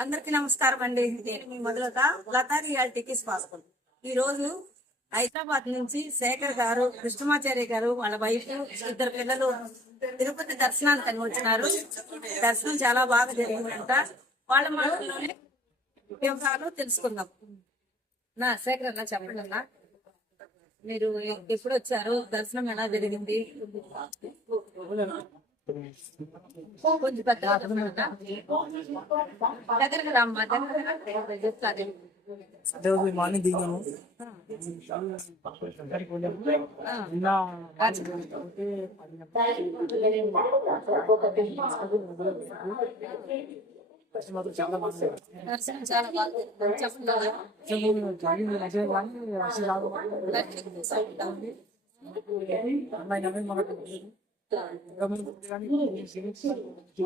అందరికి నమస్కారం అండి. నేను మీ మొదలత లతా రియాలిటీకి స్వాగతం. ఈ రోజు హైదరాబాద్ నుంచి శేఖర్ గారు, కృష్ణమాచార్య గారు, వాళ్ళ వైఫ్, ఇద్దరు పిల్లలు తిరుపతి దర్శనానికి వచ్చినారు. దర్శనం చాలా బాగా జరిగిందంట. వాళ్ళ మాటల్లోనే వివరాలు తెలుసుకుందాం. నా శేఖర్ అన్న చెప్పండి అన్న, మీరు ఎప్పుడు వచ్చారు, దర్శనం ఎలా జరిగింది? కొంచెం పెద్ద దగ్గరకు రామ్మా, చెప్తారు. మార్నింగ్ దిగాము. దర్శనం చాలా బాగా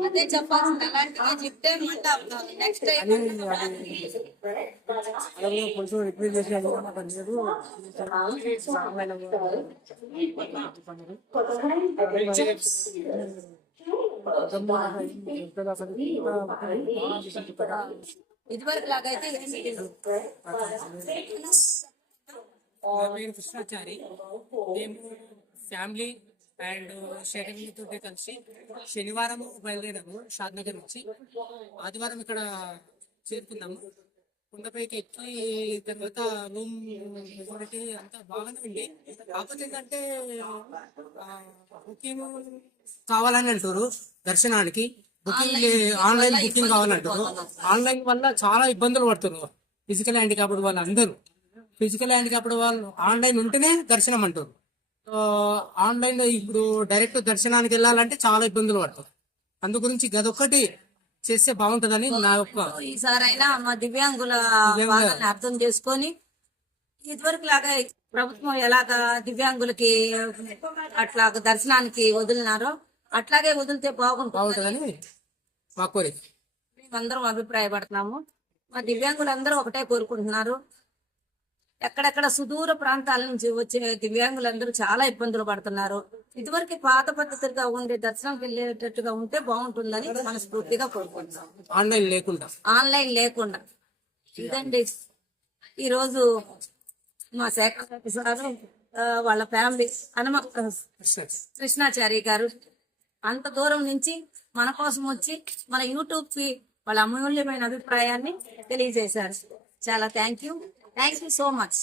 అదే చెప్పాల్సింది. అలాంటివి చెప్తే నెక్స్ట్ టైం ఇదివరకు లాగైతే కృష్ణాచారి మేము ఫ్యామిలీ అండ్ శేఖర్తో కలిసి శనివారం బయలుదేరాము షాద్నగర్ నుంచి. ఆదివారం ఇక్కడ చేరుకున్నాము. కొండపైకి ఎక్కి తర్వాత రూమ్ ఫెసిలిటీ అంతా బాగానే ఉంది. కాకపోతే ఏంటంటే బుకింగ్ కావాలని అంటారు, దర్శనానికి బుకింగ్ ఆన్లైన్ బుకింగ్ కావాలంటారు. ఆన్లైన్ వల్ల చాలా ఇబ్బందులు పడుతున్నారు ఫిజికల్ హ్యాండిక్యాప్డ్ వాళ్ళు అందరూ. ఫిజికల్ హ్యాండిక్యాప్డ్ వాళ్ళు ఆన్లైన్ ఉంటేనే దర్శనం అంటారు. ఆన్లైన్ లో ఇప్పుడు డైరెక్ట్ దర్శనానికి వెళ్ళాలంటే చాలా ఇబ్బందులు పడతారు. అందు గురించి గదొక్కటి చేస్తే బాగుంటదని నా యొక్క. ఈసారైనా మా దివ్యాంగుల అర్థం చేసుకొని ఇదివరకు లాగా ప్రభుత్వం ఎలాగా దివ్యాంగులకి అట్లా దర్శనానికి వదిలినారో అట్లాగే వదిలితే బాగుంటుందని మా కోరిక. మేమందరం అభిప్రాయపడుతున్నాము. మా దివ్యాంగులందరూ ఒకటే కోరుకుంటున్నారు. ఎక్కడెక్కడ సుదూర ప్రాంతాల నుంచి వచ్చే దివ్యాంగులందరూ చాలా ఇబ్బందులు పడుతున్నారు. ఇదివరకు పాత పద్ధతిగా ఉండే దర్శనంకి వెళ్ళేటట్టుగా ఉంటే బాగుంటుందని మనస్ఫూర్తిగా కోరుకుంటున్నాం. ఆన్లైన్ లేకుండా ఇదండి. ఈరోజు మా శేఖర్ సారు, వాళ్ళ ఫ్యామిలీ కృష్ణాచారి గారు అంత దూరం నుంచి మన కోసం వచ్చి మన యూట్యూబ్ కి వాళ్ళ అమూల్యమైన అభిప్రాయాన్ని తెలియజేశారు. చాలా థ్యాంక్ యూ సో మచ్.